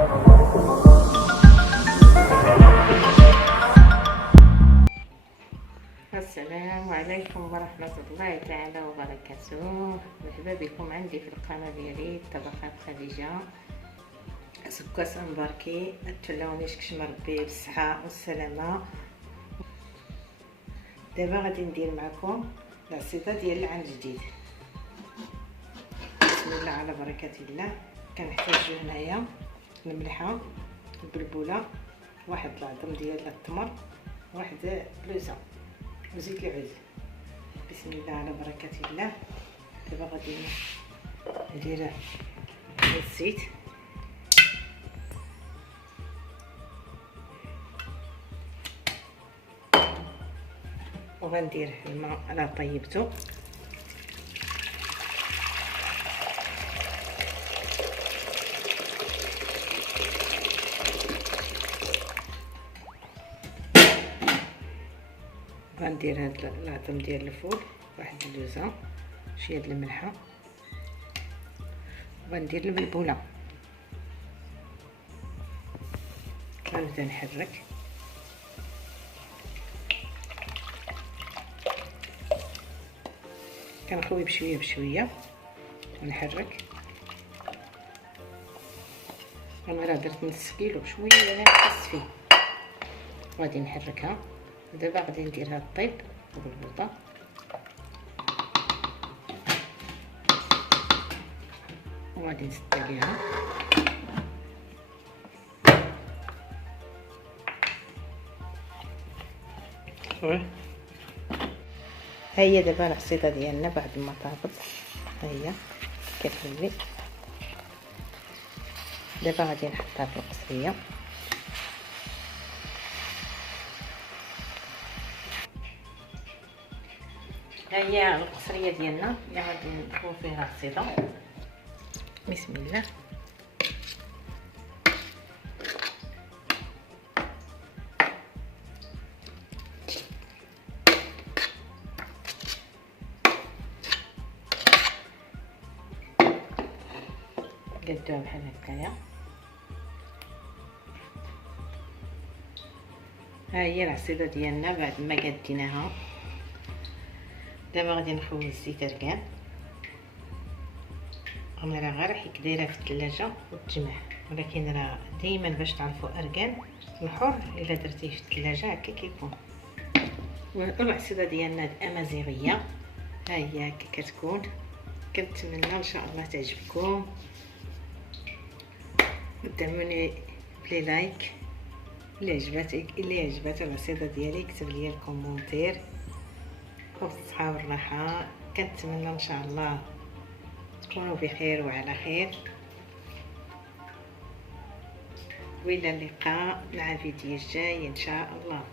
السلام عليكم ورحمة الله تعالى وبركاته. مرحبا بكم عندي في القناة ديالي طبخات خديجة. سكاس مباركي تهلاونيش كشم ربي بالصحة والسلامة. دابا غادي ندير معكم العصيدة ديال العام الجديد. بسم الله على بركة الله. كنحتاجو هنايا الملحة، البلبولة، واحد العظم ديال التمر، واحد بلوزة وزيت العود. بسم الله على بركة الله. دابا غادي ندير الزيت وغندير الماء على طيبته، غندير هاد العظم ديال الفول، واحد اللوزه، شويه د الملحه، وغندير البلبوله. غنبدا نحرك كنخوي بشويه بشويه ونحرك. انا راه درت نص كيلو بشويه نقص فيه، غادي نحركها. دابا غادي ندير هاد الطيب بالبوطه وغادي نسد عليها. ها هي دابا العصيده ديالنا بعد ما طابت، ها هي كتولي. دابا غادي نحطها في القصريه. ها هي القصريه ديالنا اللي غادي نخوي فيها العصيده. بسم الله. قدوها بحال هكايا. ها هي العصيده ديالنا بعد ما قديناها. دابا غادي نخوي الزيت ركان. انا راه غير حيت دايره في الثلاجه وتجمع، ولكن راه دائما باش تعرفوا اركان الحر الا درتيه في الثلاجه هكا كيكون. والعصيده ديالنا الامازيغيه ها هي هكا كتكون. كنتمنى ان شاء الله تعجبكم. دعموني بلي لايك اللي عجبات العصيده ديالي. كتب لي الكومونتير وفي الصحه والراحه. كنتمنى ان شاء الله تكونوا بخير وعلى خير، والى اللقاء مع فيديو جاي ان شاء الله.